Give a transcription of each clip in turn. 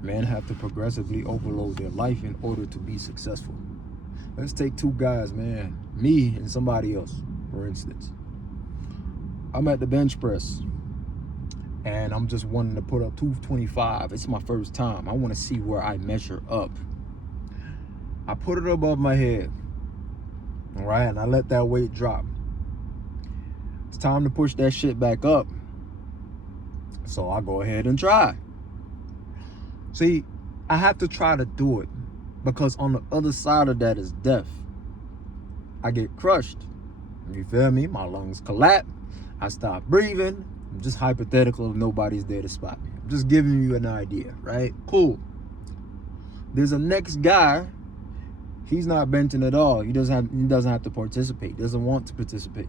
Men have to progressively overload their life in order to be successful. Let's take two guys, man. Me and somebody else, for instance. I'm at the bench press and I'm just wanting to put up 225. It's my first time. I want to see where I measure up. I put it above my head, all right, and I let that weight drop. It's time to push that shit back up. So I go ahead and try. See, I have to try to do it because on the other side of that is death. I get crushed. You feel me? My lungs collapse. I stop breathing. I'm just hypothetical if nobody's there to spot me. I'm just giving you an idea, right? Cool. There's a next guy. He's not benching at all. He doesn't have to participate. He doesn't want to participate.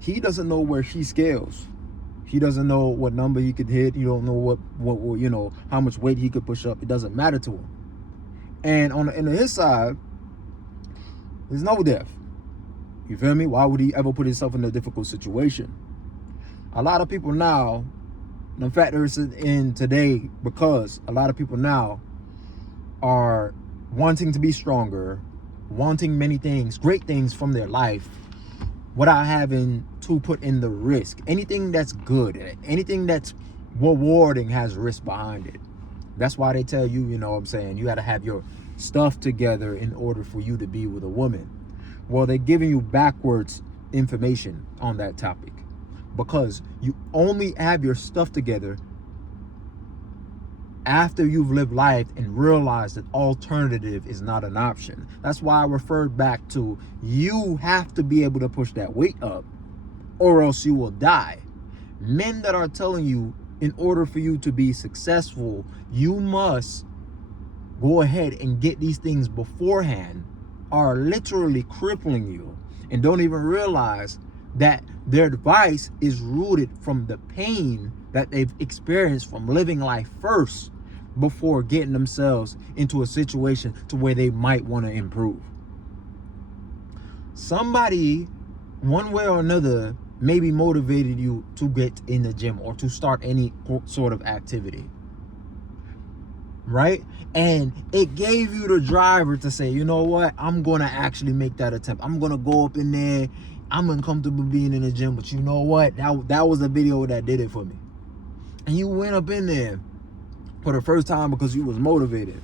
He doesn't know where he scales. He doesn't know what number he could hit. You don't know what you know, how much weight he could push up. It doesn't matter to him. And on his side, there's no death. You feel me? Why would he ever put himself in a difficult situation? A lot of people now, the factor is in today because a lot of people now are wanting to be stronger, wanting many things, great things from their life, without having to put in the risk. Anything that's good, anything that's rewarding has risk behind it. That's why they tell you, you know what I'm saying, you got to have your stuff together in order for you to be with a woman. Well, they're giving you backwards information on that topic because you only have your stuff together after you've lived life and realized that alternative is not an option. That's why I referred back to you have to be able to push that weight up or else you will die. Men that are telling you in order for you to be successful, you must go ahead and get these things beforehand are literally crippling you and don't even realize that their advice is rooted from the pain that they've experienced from living life first before getting themselves into a situation to where they might want to improve. Somebody, one way or another, maybe motivated you to get in the gym or to start any sort of activity, right? And it gave you the driver to say, you know what, I'm going to actually make that attempt. I'm going to go up in there. I'm uncomfortable being in the gym, but you know what? That was a video that did it for me. And you went up in there for the first time because you was motivated.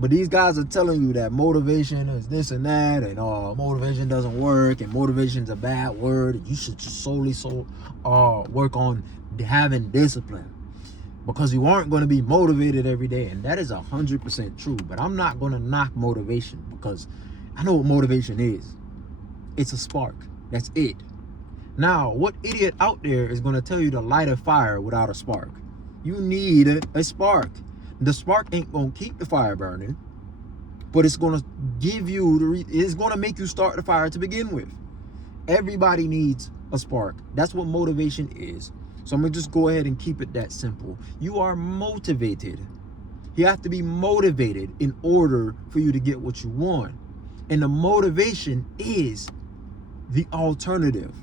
But these guys are telling you that motivation is this and that, and motivation doesn't work, and motivation's a bad word. You should just solely work on having discipline because you aren't going to be motivated every day. And that is 100% true. But I'm not going to knock motivation because I know what motivation is. It's a spark. That's it. Now, what idiot out there is going to tell you to light a fire without a spark? You need a spark. The spark ain't going to keep the fire burning, but it's going to give you, it's going to make you start the fire to begin with. Everybody needs a spark. That's what motivation is. So I'm going to just go ahead and keep it that simple. You are motivated. You have to be motivated in order for you to get what you want. And the motivation is the alternative.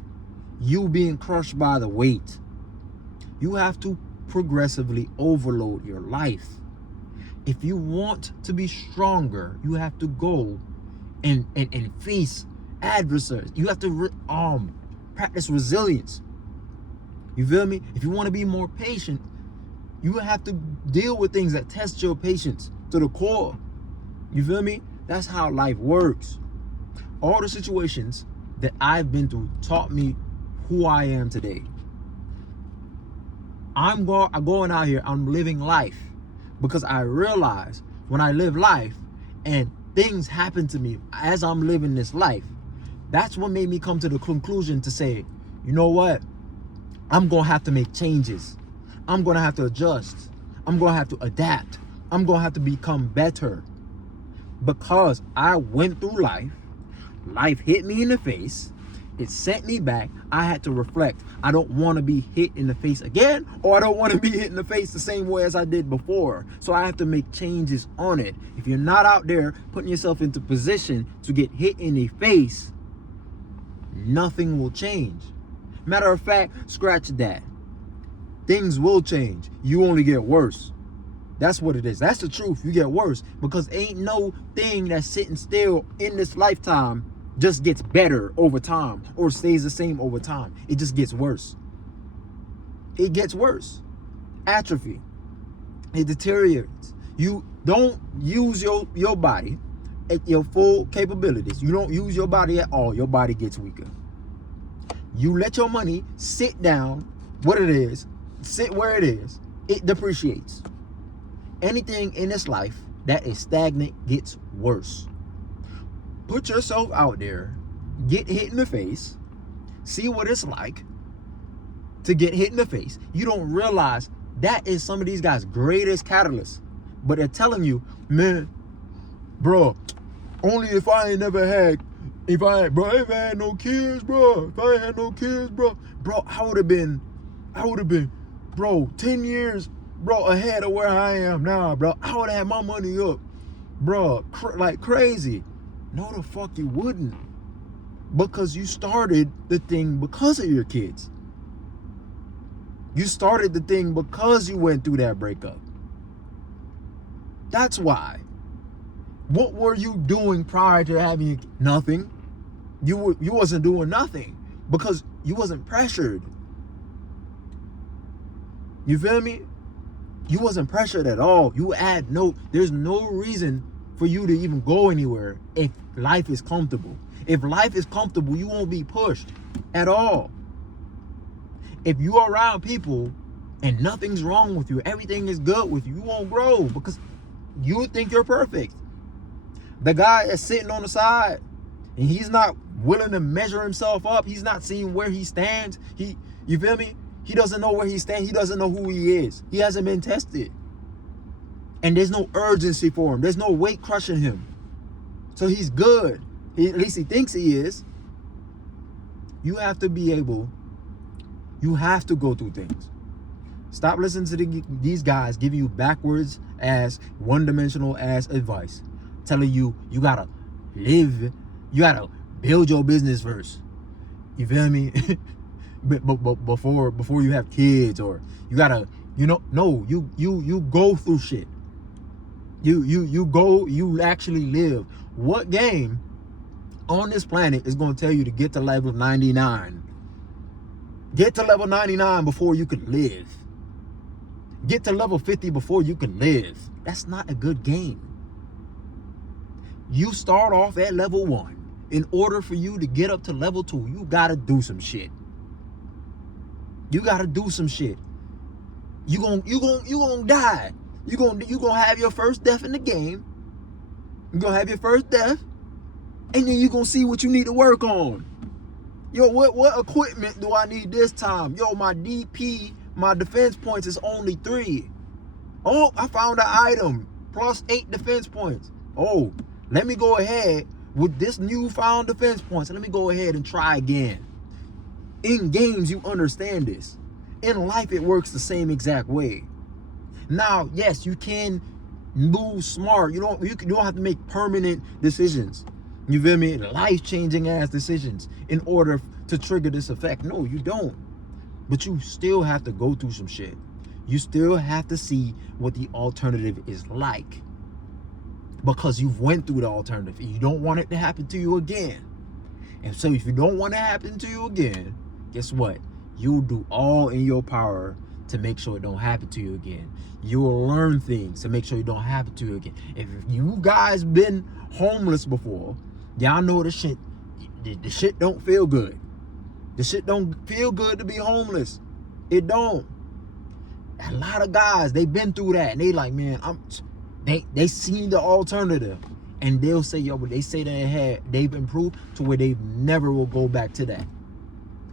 You being crushed by the weight. You have to progressively overload your life. If you want to be stronger, you have to go and face adversaries. You have to practice resilience. You feel me? If you want to be more patient, you have to deal with things that test your patience to the core. You feel me? That's how life works. All the situations that I've been through taught me who I am today. I'm going out here, I'm living life because I realize when I live life and things happen to me as I'm living this life, that's what made me come to the conclusion to say, you know what? I'm going to have to make changes. I'm going to have to adjust. I'm going to have to adapt. I'm going to have to become better because I went through life. Life hit me in the face. It sent me back. I had to reflect. I don't want to be hit in the face again, or I don't want to be hit in the face the same way as I did before. So I have to make changes on it. If you're not out there putting yourself into position to get hit in the face, nothing will change. Matter of fact, scratch that. Things will change. You only get worse. That's what it is. That's the truth. You get worse because ain't no thing that's sitting still in this lifetime just gets better over time or stays the same over time. It just gets worse. It gets worse. Atrophy. It deteriorates. You don't use your body at your full capabilities. You don't use your body at all. Your body gets weaker. You let your money sit down, what it is, sit where it is, it depreciates. Anything in this life that is stagnant gets worse. Put yourself out there, get hit in the face, see what it's like to get hit in the face. You don't realize that is some of these guys' greatest catalysts. But they're telling you, man, bro, only if I ain't had no kids, bro. If I ain't had no kids, bro, I would have been, bro, 10 years, bro, ahead of where I am now, bro. I would have had my money up, bro, like crazy. No, the fuck you wouldn't. Because you started the thing because of your kids. You started the thing because you went through that breakup. That's why. What were you doing prior to having nothing? You wasn't doing nothing because you wasn't pressured. You feel me? You wasn't pressured at all. There's no reason for you to even go anywhere if life is comfortable. If life is comfortable, you won't be pushed at all. If you are around people and nothing's wrong with you, everything is good with you, you won't grow because you think you're perfect. The guy is sitting on the side and he's not willing to measure himself up. He's not seeing where he stands. You feel me? He doesn't know where he stands. He doesn't know who he is. He hasn't been tested. And there's no urgency for him. There's no weight crushing him. So he's good. At least he thinks he is. You have to be able, you have to go through things. Stop listening to these guys giving you backwards ass, one-dimensional ass advice. Telling you, you gotta live, you gotta build your business first. You feel me? but before you have kids, or you gotta, no, you go through shit. You actually live. What game on this planet is gonna tell you to get to level 99? Get to level 99 before you could live. Get to level 50 before you can live. That's not a good game. You start off at level 1. In order for you to get up to level 2, you gotta do some shit. You gotta do some shit. You gonna die. You gonna have your first death in the game. You gonna have your first death, and then you gonna see what you need to work on. Yo, what equipment do I need this time? Yo, my DP, my defense points is only 3. Oh, I found an item plus 8 defense points. Oh, let me go ahead with this newfound defense points. Let me go ahead and try again. In games, you understand this. In life, it works the same exact way. Now, yes, you can move smart. You don't have to make permanent decisions. You feel me? Life-changing ass decisions in order to trigger this effect. No, you don't. But you still have to go through some shit. You still have to see what the alternative is like. Because you've went through the alternative. And you don't want it to happen to you again. And so if you don't want it to happen to you again, guess what? You'll do all in your power to make sure it don't happen to you again. You will learn things to make sure it don't happen to you again. If you guys been homeless before, y'all know the shit don't feel good. The shit don't feel good to be homeless. It don't. A lot of guys, they've been through that, and they like, man, they seen the alternative, and they'll say, yo, but they say they've improved to where they never will go back to that.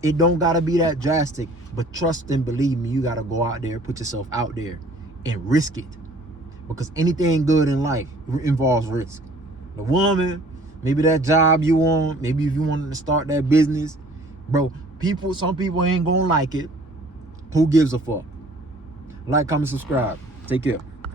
It don't gotta be that drastic, but trust and believe me, you gotta go out there, put yourself out there, and risk it. Because anything good in life involves risk. The woman, maybe that job you want, maybe if you wanted to start that business, bro, some people ain't gonna like it. Who gives a fuck? Like, comment, subscribe. Take care.